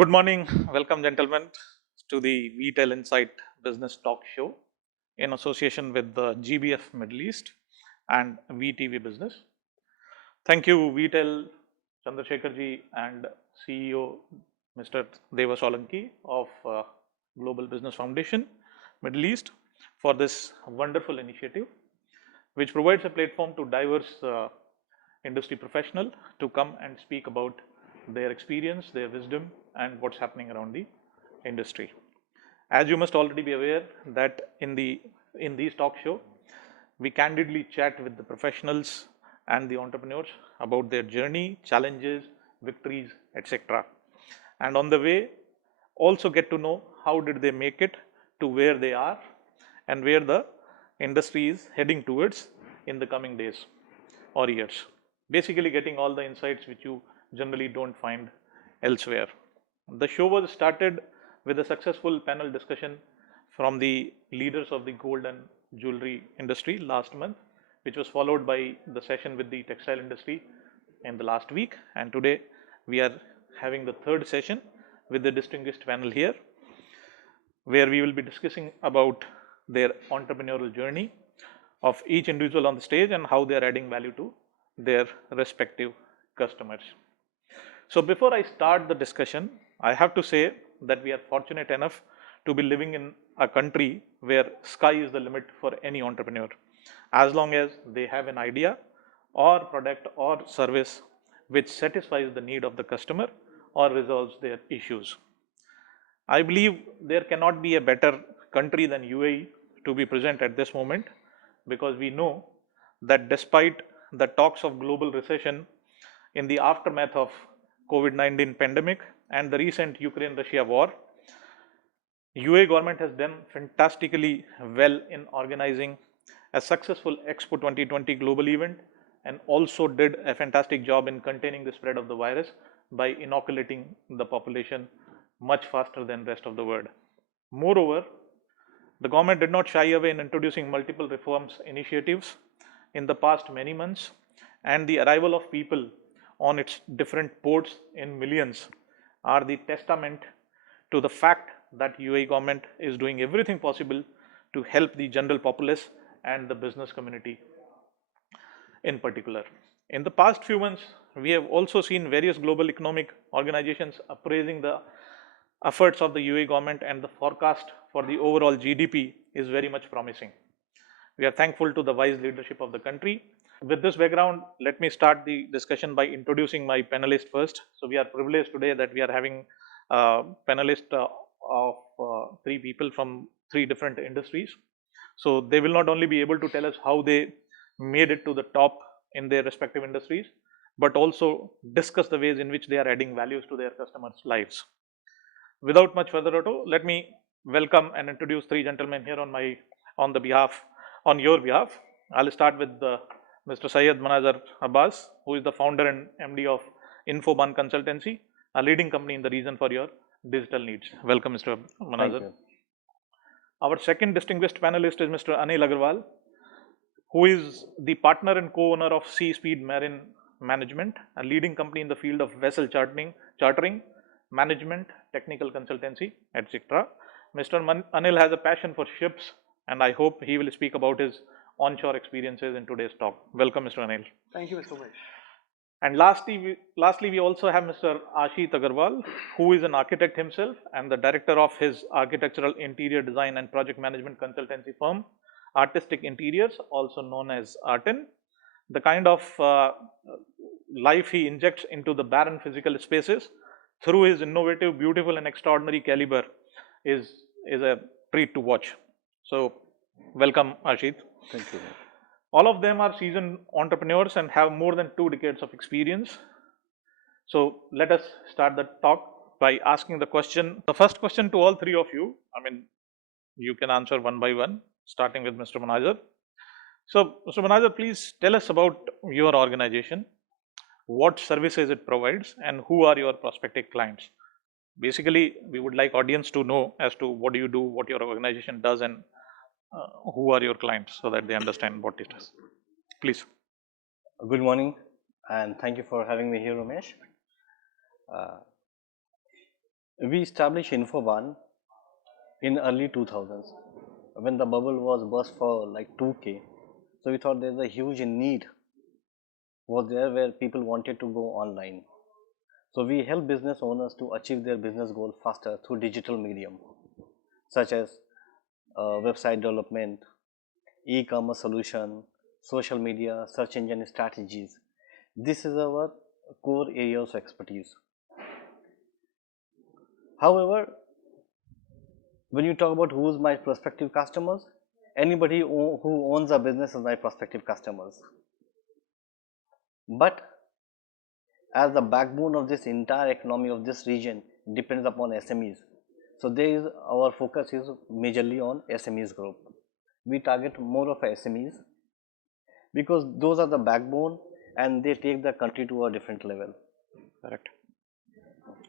Good morning, welcome gentlemen to the VTEL Insight Business Talk Show in association with the GBF Middle East and VTV Business. Thank you VTEL Chandrasekharji and CEO Mr. Deva Solanki of Global Business Foundation Middle East for this wonderful initiative which provides a platform to diverse industry professional to come and speak about their experience, their wisdom, and what's happening around the industry. As you must already be aware that in these talk show, we candidly chat with the professionals and the entrepreneurs about their journey, challenges, victories, etc. And on the way, also get to know how did they make it to where they are and where the industry is heading towards in the coming days or years. Basically getting all the insights which you generally don't find elsewhere. The show was started with a successful panel discussion from the leaders of the gold and jewelry industry last month, which was followed by the session with the textile industry in the last week. And today we are having the third session with the distinguished panel here, where we will be discussing about their entrepreneurial journey of each individual on the stage and how they are adding value to their respective customers. So before I start the discussion, I have to say that we are fortunate enough to be living in a country where sky is the limit for any entrepreneur, as long as they have an idea or product or service which satisfies the need of the customer or resolves their issues. I believe there cannot be a better country than UAE to be present at this moment, because we know that despite the talks of global recession in the aftermath of COVID-19 pandemic and the recent Ukraine-Russia war, UAE government has done fantastically well in organizing a successful Expo 2020 global event and also did a fantastic job in containing the spread of the virus by inoculating the population much faster than rest of the world. Moreover, the government did not shy away in introducing multiple reforms initiatives in the past many months, and the arrival of people on its different ports in millions are the testament to the fact that UAE government is doing everything possible to help the general populace and the business community in particular. In the past few months, we have also seen various global economic organizations appraising the efforts of the UAE government, and the forecast for the overall GDP is very much promising. We are thankful to the wise leadership of the country. With this background, let me start the discussion by introducing my panelists first. So we are privileged today that we are having panelists of three people from three different industries. So they will not only be able to tell us how they made it to the top in their respective industries, but also discuss the ways in which they are adding values to their customers' lives. Without much further ado, let me welcome and introduce three gentlemen here on your behalf. I'll start with Mr. Syed Manazar Abbas, who is the founder and MD of Infoban Consultancy, a leading company in the region for your digital needs. Welcome, Mr. Manazar. Our second distinguished panelist is Mr. Anil Agarwal, who is the partner and co-owner of Sea Speed Marine Management, a leading company in the field of vessel chartering, management, technical consultancy, etc. Mr. Anil has a passion for ships, and I hope he will speak about his onshore experiences in today's talk. Welcome, Mr. Anil. Thank you, Mr. Umesh. And lastly, we also have Mr. Ashit Agarwal, who is an architect himself and the director of his architectural interior design and project management consultancy firm, Artistic Interiors, also known as Artin. The kind of life he injects into the barren physical spaces through his innovative, beautiful, and extraordinary caliber is a treat to watch. So, welcome, Ashit. Thank you. All of them are seasoned entrepreneurs and have more than 2 decades of experience. So, let us start the talk by asking the question. The first question to all three of you, you can answer one by one, starting with Mr. Manazar. So, Mr. Manazar, please tell us about your organization, what services it provides, and who are your prospective clients. Basically, we would like audience to know as to what do you do, what your organization does, and who are your clients, so that they understand what it is. Please. Good morning, and thank you for having me here, Umesh. We established InfoBan in early 2000s when the bubble was burst for like 2K. So we thought there's a huge need was there where people wanted to go online. So we help business owners to achieve their business goal faster through digital medium such as website development, e-commerce solution, social media, search engine strategies. This is our core areas of expertise. However, when you talk about who's my prospective customers, anybody who owns a business is my prospective customers. But as the backbone of this entire economy of this region depends upon SMEs. So there is our focus is majorly on SMEs group. We target more of SMEs because those are the backbone and they take the country to a different level. Correct.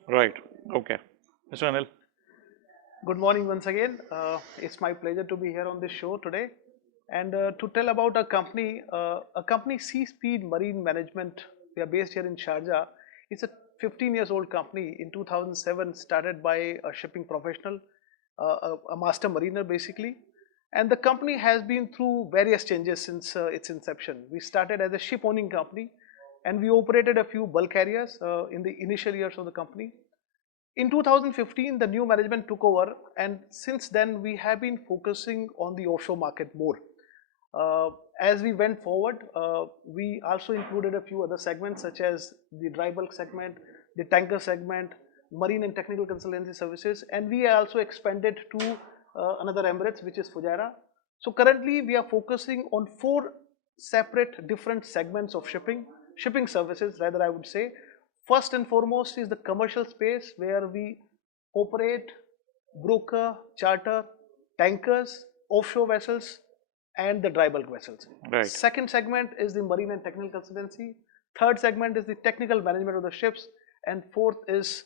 Right. Okay. Mr. Anil. Good morning once again. It's my pleasure to be here on this show today and to tell about a company Sea Speed Marine Management. We are based here in Sharjah. It's a 15 years old company. In 2007 started by a shipping professional, a master mariner basically. And the company has been through various changes since its inception. We started as a ship owning company and we operated a few bulk carriers in the initial years of the company. In 2015, the new management took over, and since then, we have been focusing on the offshore market more. As we went forward, we also included a few other segments such as the dry bulk segment, the tanker segment, marine and technical consultancy services, and we also expanded to another Emirates, which is Fujairah. So currently, we are focusing on four separate different segments of shipping services, rather I would say. First and foremost is the commercial space where we operate, broker, charter, tankers, offshore vessels, and the dry bulk vessels. Right. Second segment is the marine and technical consultancy. Third segment is the technical management of the ships. And fourth is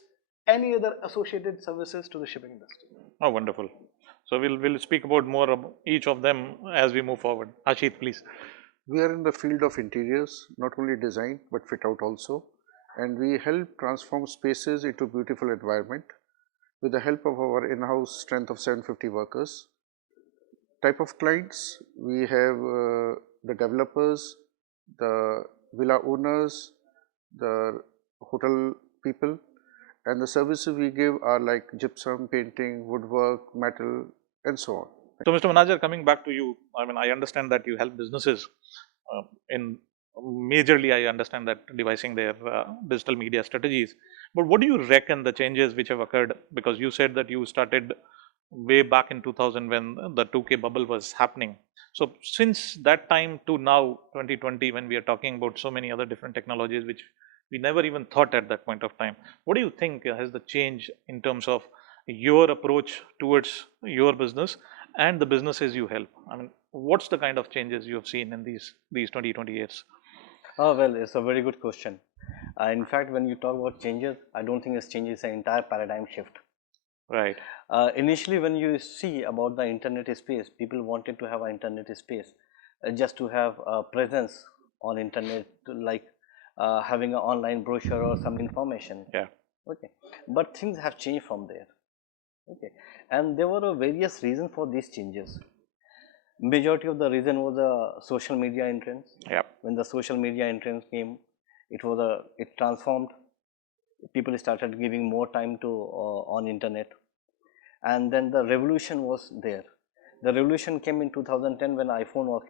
any other associated services to the shipping industry. Oh, wonderful. So we'll speak about more of each of them as we move forward. Ashit, please. We are in the field of interiors, not only design but fit out also, and we help transform spaces into beautiful environment with the help of our in-house strength of 750 workers. Type of clients, we have the developers, the villa owners, the hotel people, and the services we give are like gypsum, painting, woodwork, metal, and so on. So, Mr. Manager, coming back to you, I mean, I understand that you help businesses in majorly, I understand that devising their digital media strategies. But what do you reckon the changes which have occurred? Because you said that you started way back in 2000 when the 2K bubble was happening. So, since that time to now, 2020, when we are talking about so many other different technologies which we never even thought at that point of time, what do you think has the change in terms of your approach towards your business and the businesses you help? I mean, what's the kind of changes you have seen in these 20 years? Oh, well, it's a very good question. In fact, when you talk about changes, I don't think it's changes, it's an entire paradigm shift. Right. Initially, when you see about the internet space, people wanted to have an internet space just to have a presence on internet, like having an online brochure or some information. Yeah. Okay, but things have changed from there. Okay, and there were various reasons for these changes. Majority of the reason was a social media entrance. Yeah. When the social media entrance came, it transformed. People started giving more time to on internet, and then the revolution was there. The revolution came in 2010 when iPhone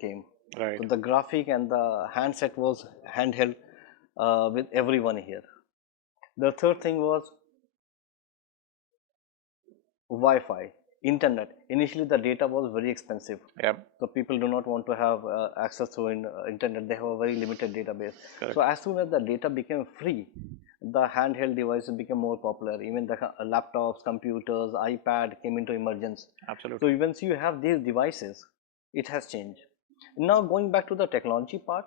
came. Right. So the graphic and the handset was handheld with everyone here. The third thing was Wi-Fi, internet. Initially, the data was very expensive. Yeah. So people do not want to have access to internet. They have a very limited database. Correct. So as soon as the data became free, the handheld devices became more popular. Even the laptops, computers, iPad came into emergence. Absolutely. So once you have these devices, it has changed. Now going back to the technology part,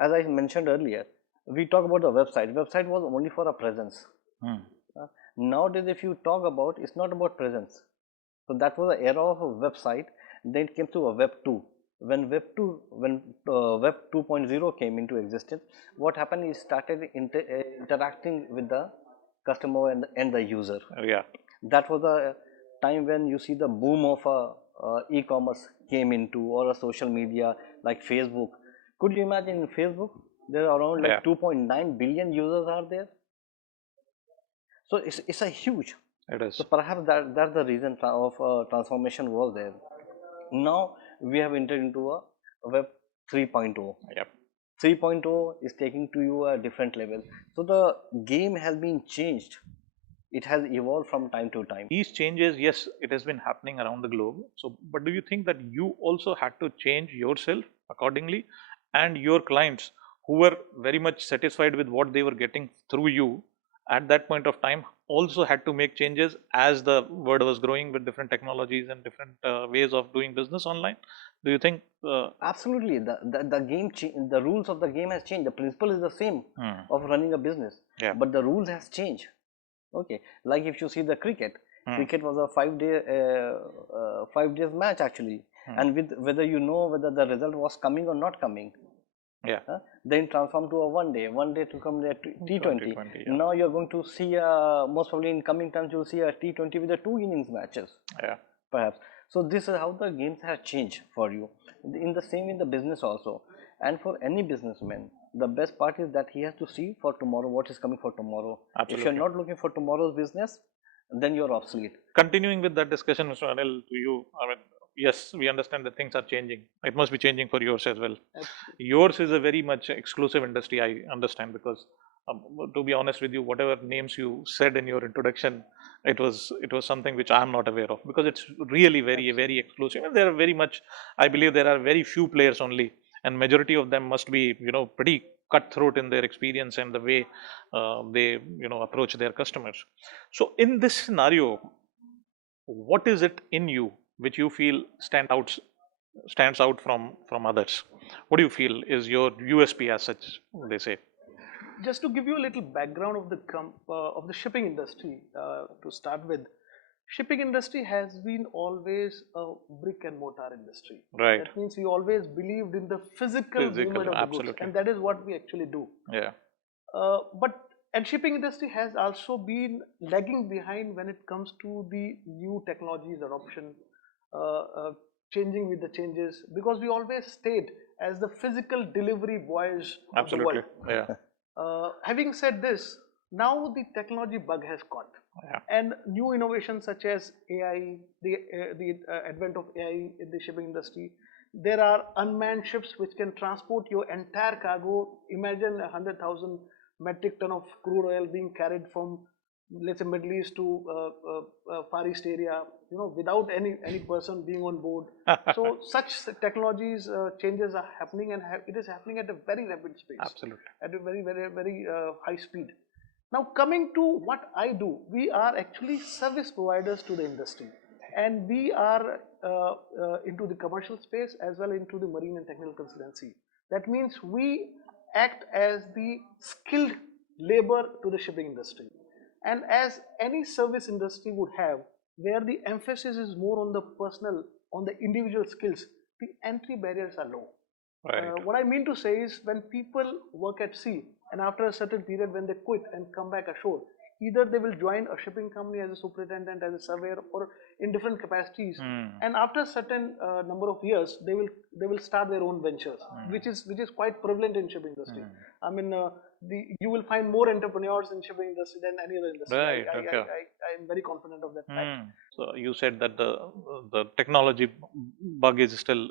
as I mentioned earlier, we talk about the website. Website was only for a presence. Nowadays, if you talk about, it's not about presence. So that was the era of a website. Then it came to a Web 2. When Web 2.0 came into existence, what happened is started interacting with the customer and the user. Yeah. That was a time when you see the boom of e-commerce came into, or a social media like Facebook. Could you imagine in Facebook there are around Yeah. like 2.9 billion users are there? So it's a huge. It is. So perhaps that's the reason of transformation was there. Now we have entered into a web 3.0. Yep. 3.0 is taking to you a different level. So the game has been changed. It has evolved from time to time. These changes, yes, it has been happening around the globe. So, but do you think that you also had to change yourself accordingly, and your clients who were very much satisfied with what they were getting through you at that point of time also had to make changes as the word was growing with different technologies and different ways of doing business online? Do you think? Absolutely, the game the rules of the game has changed. The principle is the same of running a business, Yeah. but the rules has changed. Okay, like if you see the cricket, cricket was a 5 days match actually, and with whether you know whether the result was coming or not coming. Yeah. Then transform to a one day to come there T20. Yeah. Now you're going to see most probably in coming times you'll see a T20 with a 2 innings matches. Yeah. Perhaps. So this is how the games have changed for you. In the same in the business also. And for any businessman, the best part is that he has to see for tomorrow what is coming for tomorrow. Absolutely. If you're not looking for tomorrow's business, then you're obsolete. Continuing with that discussion, Mr. Anil, to you, I mean, yes, we understand that things are changing. It must be changing for yours as well. Absolutely. Yours is a very much exclusive industry, I understand, because to be honest with you, whatever names you said in your introduction, it was something which I am not aware of, because it's really very exclusive, and there are very much, I believe there are very few players only, and majority of them must be pretty cutthroat in their experience and the way they approach their customers. So in this scenario, what is it in you which you feel stands out from others? What do you feel is your USP, as such, they say? Just to give you a little background of the shipping industry, to start with, shipping industry has been always a brick and mortar industry. Right. That means we always believed in the physical movement of the goods, absolutely. and that is what we actually do. Yeah. And shipping industry has also been lagging behind when it comes to the new technologies adoption, changing with the changes, because we always stayed as the physical delivery boys of the Absolutely. world. Yeah. Having said this, now the technology bug has caught, Yeah. and new innovations such as AI, the advent of AI in the shipping industry. There are unmanned ships which can transport your entire cargo. Imagine 100,000 metric ton of crude oil being carried from, let's say, Middle East to Far East area, without any person being on board. So such technologies changes are happening, and it is happening at a very rapid pace. Absolutely. At a very high speed. Now coming to what I do, we are actually service providers to the industry, and we are into the commercial space as well into the marine and technical consultancy. That means we act as the skilled labor to the shipping industry, and as any service industry would have, where the emphasis is more on the personal, on the individual skills, the entry barriers are low. Right. What I mean to say is, when people work at sea and after a certain period when they quit and come back ashore, either they will join a shipping company as a superintendent, as a surveyor, or in different capacities, and after a certain number of years they will start their own ventures, which is quite prevalent in shipping industry. I mean, you will find more entrepreneurs in shipping industry than any other industry. Right. I am very confident of that fact. So you said that the technology bug is still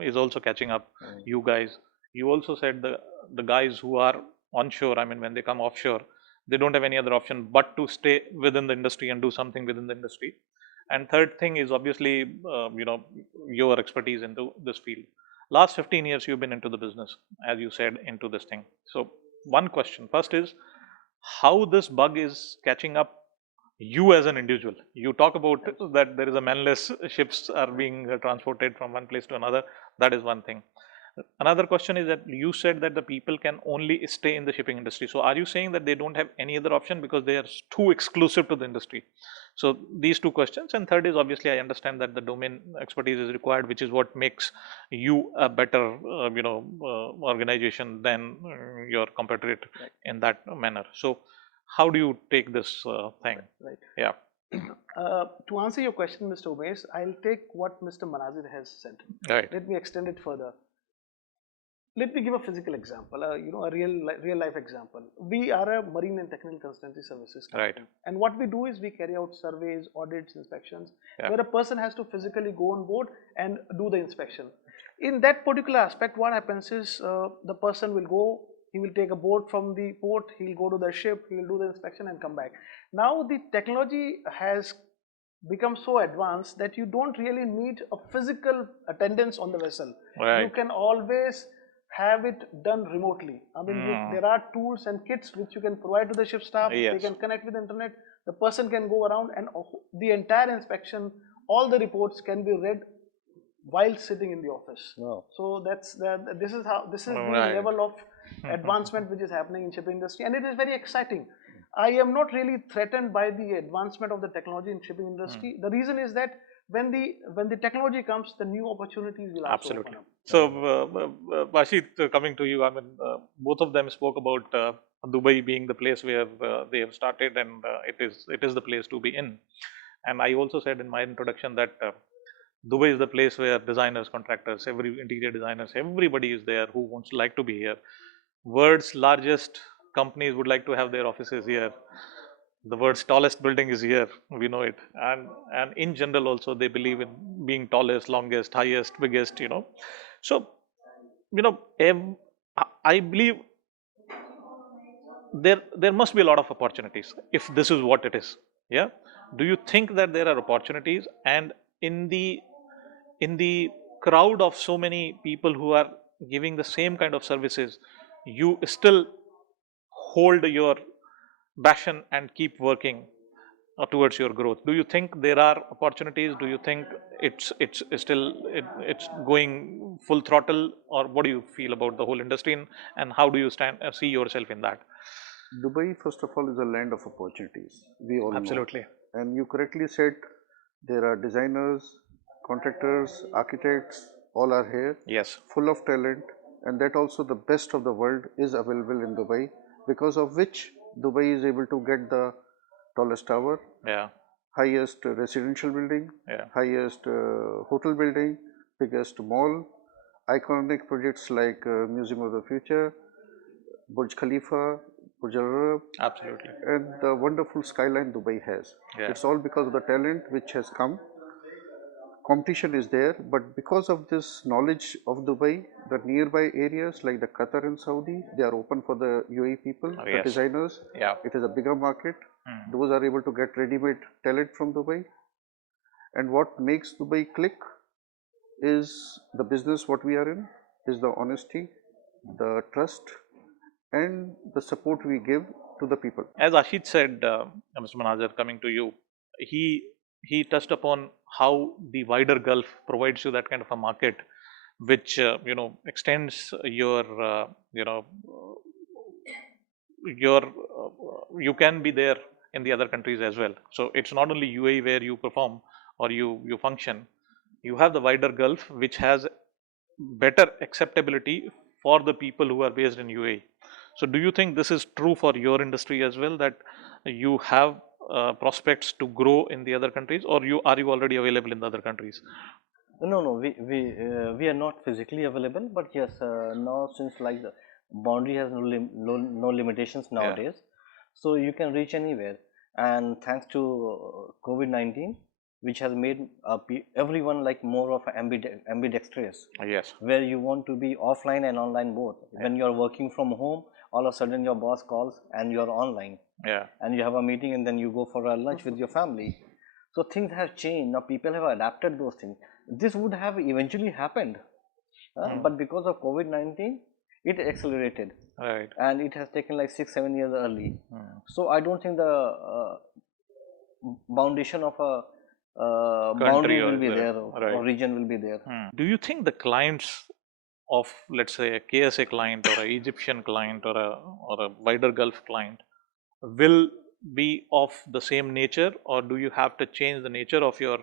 is also catching up. You guys. You also said the guys who are onshore, I mean, when they come offshore, they don't have any other option but to stay within the industry and do something within the industry. And third thing is obviously your expertise into this field. Last 15 years you've been into the business, as you said, into this thing. So one question first is, how this bug is catching up you as an individual. You talk about that there is a manless ships are being transported from one place to another. That is one thing. Another question is that you said that the people can only stay in the shipping industry. So are you saying that they don't have any other option because they are too exclusive to the industry? So these two questions. And third is, obviously I understand that the domain expertise is required, which is what makes you a better organization than your competitor in that manner. So How do you take this thing? Right. Yeah, To answer your question, Mr. Umesh, I'll take what Mr. Manazir has said. right, Let me extend it further. Let me give a physical example, a real life example. We are a marine and technical consultancy services right, company, and what we do is we carry out surveys, audits, inspections, yeah, where a person has to physically go on board and do the inspection. In that particular aspect, what happens is the person will go, he will take a boat from the port, he will go to the ship, he will do the inspection and come back. Now the technology has become so advanced that you don't really need a physical attendance on the vessel. You right. can always have it done remotely. I mean, Hmm. there are tools and kits which you can provide to the ship staff. They Yes, can connect with the internet. The person can go around and the entire inspection, all the reports can be read while sitting in the office. Wow. So this is the right. level of advancement which is happening in shipping industry, and it is very exciting. I am not really threatened by the advancement of the technology in shipping Hmm. industry. The reason is that when the technology comes, the new opportunities will also open Absolutely. up. So, Bashit, coming to you, I mean, both of them spoke about Dubai being the place where they have started, and it is the place to be in. And I also said in my introduction that Dubai is the place where designers, contractors, every interior designers, everybody is there who wants to like to be here. World's largest companies would like to have their offices here. The world's tallest building is here, we know it. And in general also they believe in being tallest, longest, highest, biggest. So, you know, I believe there must be a lot of opportunities if this is what it is. Yeah. Do you think that there are opportunities, and in the crowd of so many people who are giving the same kind of services, you still hold your passion and keep working towards your growth? Do you think there are opportunities? Do you think it's still it's going full throttle, or what do you feel about the whole industry, and how do you see yourself in that? Dubai, first of all, is a land of opportunities. We all know. Absolutely. And you correctly said there are designers, contractors, architects, all are here, Yes. full of talent. And that also the best of the world is available in Dubai, because of which Dubai is able to get the tallest tower, Yeah. highest residential building, Yeah. highest hotel building, biggest mall, iconic projects like Museum of the Future, Burj Khalifa, Burj Al Arab, Absolutely. and the wonderful skyline Dubai has. Yeah. It's all because of the talent which has come. Competition is there, but because of this knowledge of Dubai, the nearby areas like the Qatar and Saudi, they are open for the UAE people, Oh, the yes. designers. Yeah. It is a bigger market. Hmm. Those are able to get ready-made talent from Dubai. And what makes Dubai click is the business what we are in, is the honesty, the trust, and the support we give to the people. As Ashit said, Mr. Manazar, coming to you, he he touched upon how the wider Gulf provides you that kind of a market, which extends you can be there in the other countries as well. So it's not only UAE where you perform or you function. You have the wider Gulf, which has better acceptability for the people who are based in UAE. So do you think this is true for your industry as well, that you have prospects to grow in the other countries, or you already available in the other countries? No, no, we are not physically available, but yes, now since like the boundary has no limitations Yeah. nowadays, so you can reach anywhere. And thanks to COVID-19, which has made everyone like more of ambidextrous, Yes. where you want to be offline and online both. When you're working from home, all of a sudden your boss calls and you're online, Yeah. and you have a meeting, and then you go for a lunch with your family. So things have changed. Now people have adapted those things. This would have eventually happened, but because of COVID-19, it accelerated, Right. and it has taken like 6-7 years early. Hmm. So I don't think the foundation of a Country boundary will be there, right. or region will be there. Do you think the clients of, let's say, a KSA client or a Egyptian client or a wider Gulf client will be of the same nature, or do you have to change the nature of your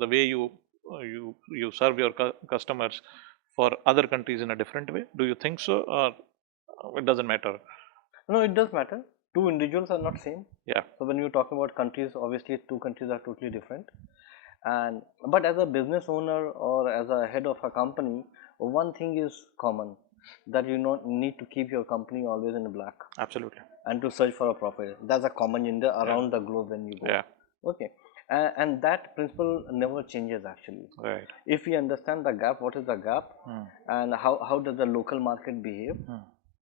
the way you serve your customers for other countries in a different way? Do you think so, or it doesn't matter? No, it does matter. two individuals are not same. Yeah, So when you're talking about countries, obviously two countries are totally different. And but as a business owner or as a head of a company, one thing is common, that you not need to keep your company always in black absolutely. and to search for a profit. That's a common in the around the globe when you go. Yeah, Okay, and that principle never changes actually. right. If we understand the gap, what is the gap, and how does the local market behave,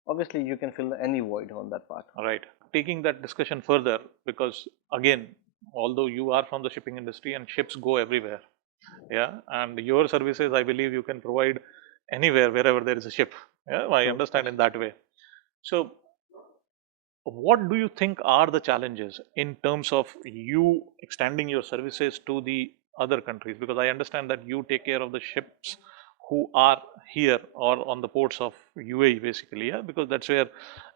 obviously you can fill any void on that part. Right. Taking that discussion further, because again, although you are from the shipping industry and ships go everywhere, yeah, and your services, I believe you can provide anywhere, wherever there is a ship. Yeah, I understand in that way. So, what do you think are the challenges in terms of you extending your services to the other countries? Because I understand that you take care of the ships who are here or on the ports of UAE basically, yeah, because that's where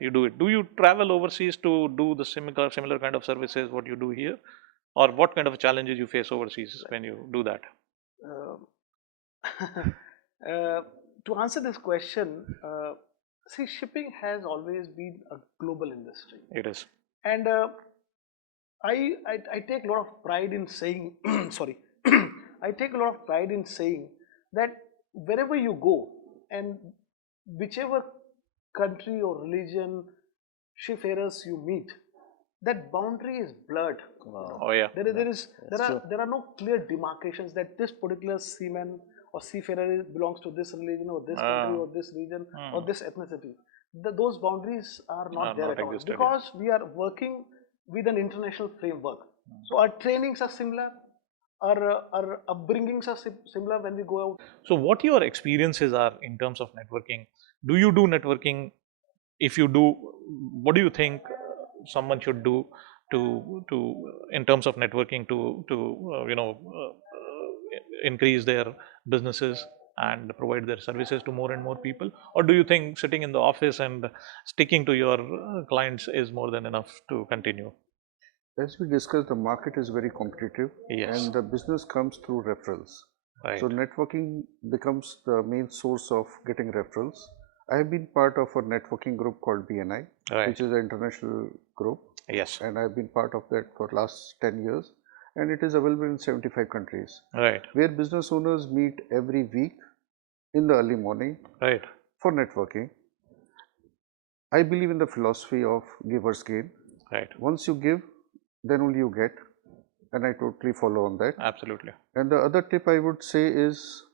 you do it. Do you travel overseas to do the similar kind of services what you do here, or what kind of challenges you face overseas when you do that? Uh, to answer this question, see, shipping has always been a global industry, It is. and I take a lot of pride in saying, sorry, I take a lot of pride in saying that wherever you go and whichever country or religion seafarers you meet, that boundary is blurred. Wow. Oh yeah. There are no clear demarcations that this particular seaman or seafarer belongs to this religion or this country or this region or this ethnicity. Those boundaries are not there not at all, existed, yeah. because we are working with an international framework. So our trainings are similar, our upbringings are similar when we go out. So, what your experiences are in terms of networking? Do you do networking? If you do, what do you think someone should do to in terms of networking to increase their businesses and provide their services to more and more people? Or do you think sitting in the office and sticking to your clients is more than enough to continue? As we discussed, the market is very competitive, Yes. and the business comes through referrals. Right. So networking becomes the main source of getting referrals. I have been part of a networking group called BNI, Right. which is an international group, Yes. and I've been part of that for last 10 years, and it is available in 75 countries, Right. where business owners meet every week in the early morning Right. for networking. I believe in the philosophy of giver's gain. Right. Once you give, then only you get, and I totally follow on that. Absolutely. And the other tip I would say is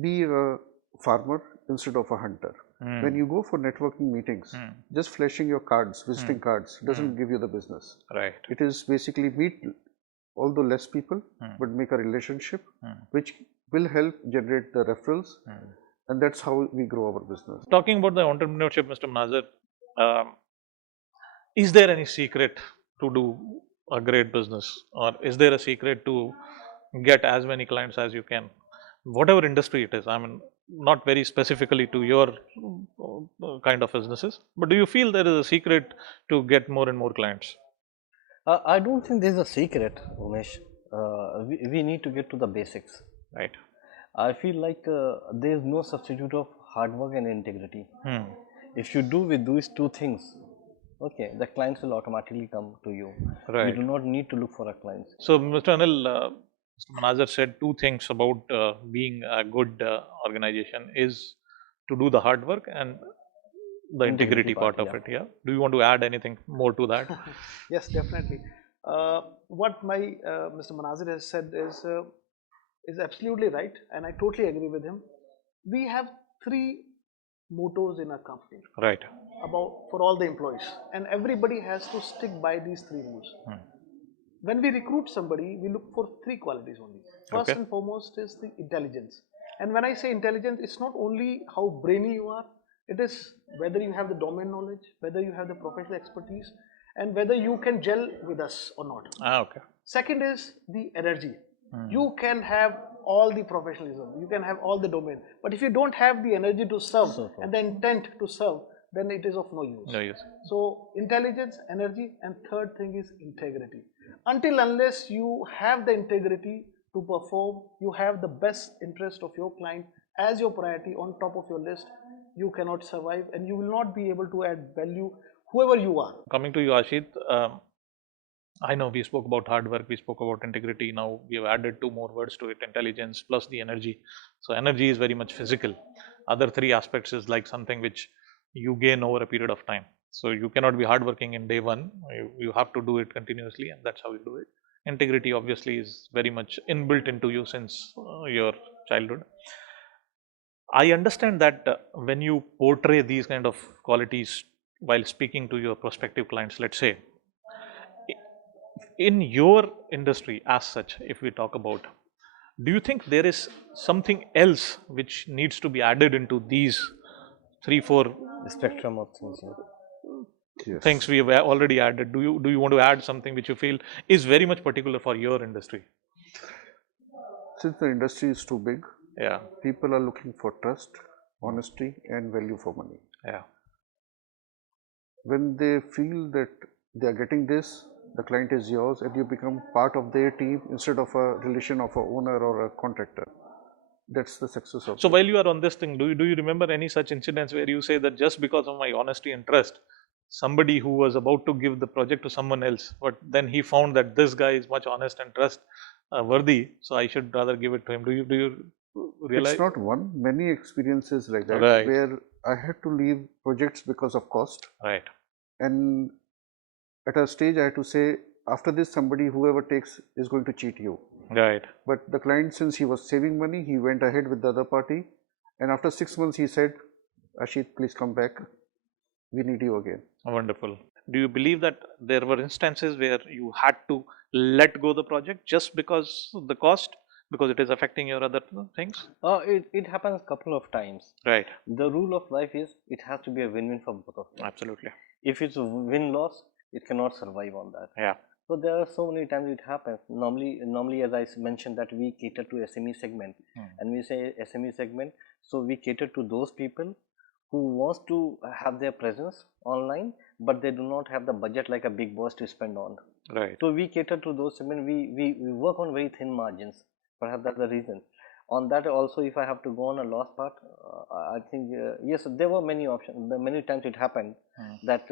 be a farmer instead of a hunter. When you go for networking meetings, just flashing your cards, visiting cards, doesn't give you the business. Right. It is basically meet, although less people, but make a relationship, which will help generate the referrals, and that's how we grow our business. Talking about the entrepreneurship, Mr. Manazir, is there any secret to do a great business, or is there a secret to get as many clients as you can, whatever industry it is? I mean, not very specifically to your kind of businesses, but do you feel there is a secret to get more and more clients? I don't think there's a secret, Umesh. We need to get to the basics. Right. I feel like there is no substitute of hard work and integrity. If you do with these two things, okay, the clients will automatically come to you. Right. You do not need to look for a client. So, Mr. Anil, Mr. Manazir said two things about being a good organization is to do the hard work and the integrity part of yeah. it. Yeah. Do you want to add anything more to that? Yes, definitely. What my Mr. Manazir has said is absolutely right, and I totally agree with him. We have three mottos in our company Right. about for all the employees, and everybody has to stick by these three rules. When we recruit somebody, we look for three qualities only. First Okay. and foremost is the intelligence. And when I say intelligence, it's not only how brainy you are, it is whether you have the domain knowledge, whether you have the professional expertise, and whether you can gel with us or not. Okay. Second is the energy. You can have all the professionalism, you can have all the domain, but if you don't have the energy to serve and the intent to serve, then it is of no use. No use. So intelligence, energy, and third thing is integrity. Until unless you have the integrity to perform, you have the best interest of your client as your priority on top of your list, you cannot survive, and you will not be able to add value whoever you are. Coming to you, Ashit, I know we spoke about hard work, we spoke about integrity. Now we have added two more words to it: intelligence plus the energy. So energy is very much physical. Other three aspects is like something which you gain over a period of time. So you cannot be hardworking in day one. You have to do it continuously, and that's how you do it. Integrity obviously is very much inbuilt into you since your childhood. I understand that when you portray these kind of qualities while speaking to your prospective clients, let's say, in your industry as such, if we talk about, do you think there is something else which needs to be added into these three, four The spectrum of things. Yes. things we have already added? Do you want to add something which you feel is very much particular for your industry? Since the industry is too big, Yeah, people are looking for trust, honesty, and value for money. yeah, When they feel that they are getting this, the client is yours, and you become part of their team instead of a relation of a owner or a contractor. That's the success of so it. while you are on this thing, do you remember any such incidents where you say that just because of my honesty and trust, somebody who was about to give the project to someone else, but then he found that this guy is much honest and trust worthy, so I should rather give it to him? Do you realize? It's not one, many experiences like that Right, where I had to leave projects because of cost, right, and at a stage I had to say, after this, somebody, whoever takes, is going to cheat you. right. But the client, since he was saving money, he went ahead with the other party, and after 6 months he said, Ashit, please come back, we need you again. Wonderful. Do you believe that there were instances where you had to let go the project just because of the cost, because it is affecting your other things? It happens a couple of times. Right. The rule of life is it has to be a win-win for both of you. Absolutely. If it's a win-loss, it cannot survive on that. Yeah. So there are so many times it happens. Normally, as I mentioned, that we cater to SME segment, and we say SME segment, so we cater to those people who wants to have their presence online, but they do not have the budget like a big boss to spend on. Right. So we cater to those segment. We work on very thin margins. Perhaps that's the reason. On that also, if I have to go on a loss part, I think yes, there were many options. Many times it happened that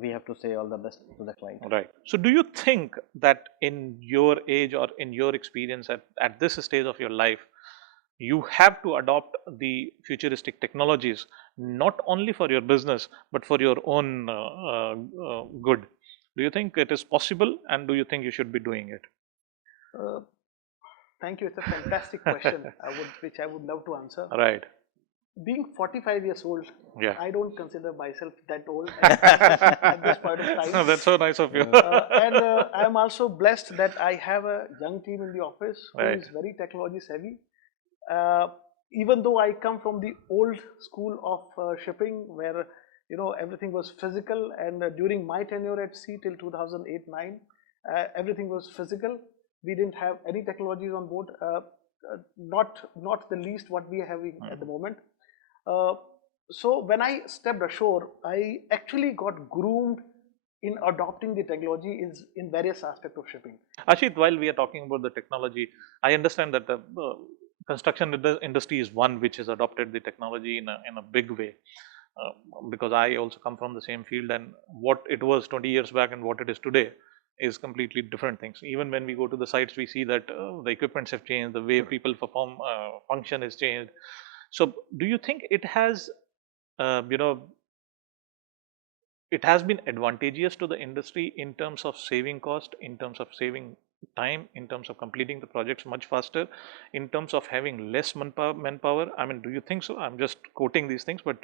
we have to say all the best to the client. Right. So, do you think that in your age or in your experience at this stage of your life, you have to adopt the futuristic technologies not only for your business but for your own good? Do you think it is possible, and do you think you should be doing it? Uh, Thank you. It's a fantastic question, which I would love to answer. Right. Being 45 years old, Yeah. I don't consider myself that old at this point of time. That's so nice of you. And I'm also blessed that I have a young team in the office who Right. is very technology savvy. Uh, Even though I come from the old school of shipping, where everything was physical, and during my tenure at sea till 2008-9, everything was physical. We didn't have any technologies on board, not the least what we are having at the moment. Uh, so when I stepped ashore, I actually got groomed in adopting the technology in various aspects of shipping. Ashit, while we are talking about the technology, I understand that the construction industry is one which has adopted the technology in a big way. Because I also come from the same field, and what it was 20 years back and what it is today is completely different things. Even when we go to the sites, we see that the equipments have changed, the way people perform function has changed. So, do you think it has, uh, you know, it has been advantageous to the industry in terms of saving cost, in terms of saving time, in terms of completing the projects much faster, in terms of having less manpower? I mean, do you think so? I'm just quoting these things, but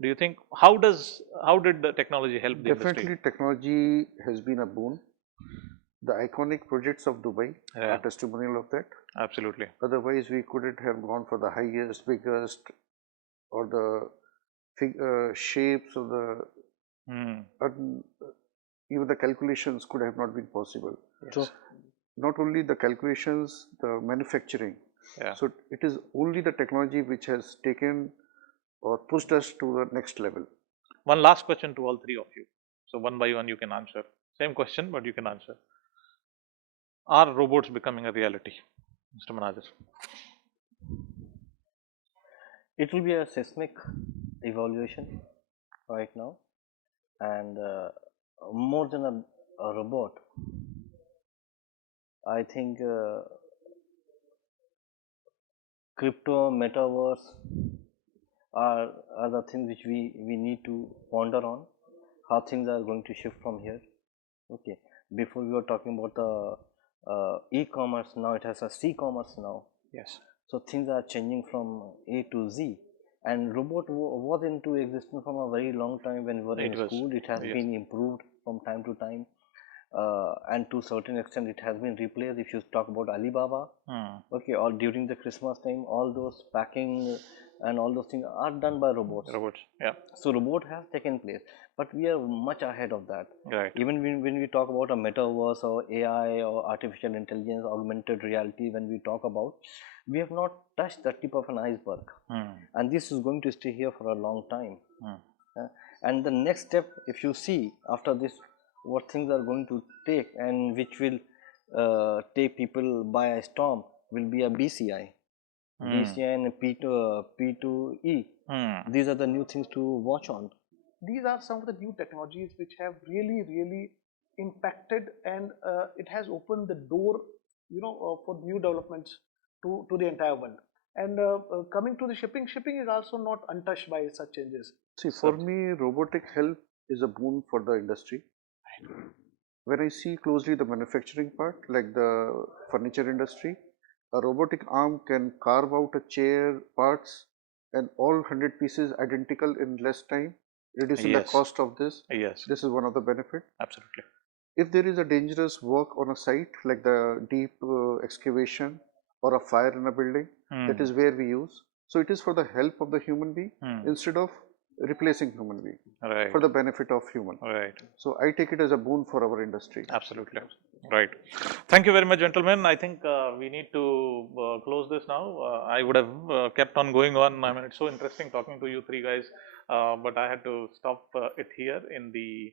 do you think how did the technology help the industry? Definitely, technology has been a boon. The iconic projects of Dubai Yeah. are testimonial of that. Absolutely. Otherwise, we couldn't have gone for the highest, biggest, or the shapes of the, Hmm. even the calculations could have not been possible. So Not only the calculations, the manufacturing. Yeah. So it is only the technology which has taken or pushed us to the next level. One last question to all three of you. So one by one you can answer. Same question, but you can answer. Are robots becoming a reality, Mr. Manager? it will be a seismic evaluation right now, and more than a robot, I think crypto, metaverse are the things which we need to ponder on, how things are going to shift from here. Okay, before we were talking about the e-commerce, now it has a c-commerce now. Yes. So things are changing from A to Z, and robot was into existence from a very long time when we were in school. It has been improved from time to time, and to certain extent it has been replaced. If you talk about Alibaba, okay, or during the Christmas time, all those packing and all those things are done by robots. Yeah. So robot has taken place, but we are much ahead of that. Right. Even when we talk about a metaverse or AI or artificial intelligence, augmented reality, when we talk about, we have not touched the tip of an iceberg, and this is going to stay here for a long time. And the next step, if you see after this, what things are going to take and which will take people by a storm will be a BCI. BCI and P2E. These are the new things to watch on. These are some of the new technologies which have really impacted, and it has opened the door, for new developments to the entire world. And coming to the shipping is also not untouched by such changes. See, for me, robotic help is a boon for the industry. When I see closely the manufacturing part, like the furniture industry, a robotic arm can carve out a chair parts and all 100 pieces identical in less time, reducing the cost of this. Yes. This is one of the benefit. Absolutely. If there is a dangerous work on a site, like the deep excavation or a fire in a building, that is where we use. So it is for the help of the human being instead of replacing human being, for the benefit of human. Right. So I take it as a boon for our industry. Absolutely. Right. Thank you very much, gentlemen. I think we need to close this now. I would have kept on going on. I mean, it's so interesting talking to you three guys, but I had to stop it here in the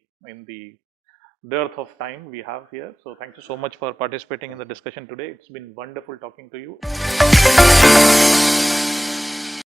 dearth of time we have here. So thank you so much for participating in the discussion today. It's been wonderful talking to you.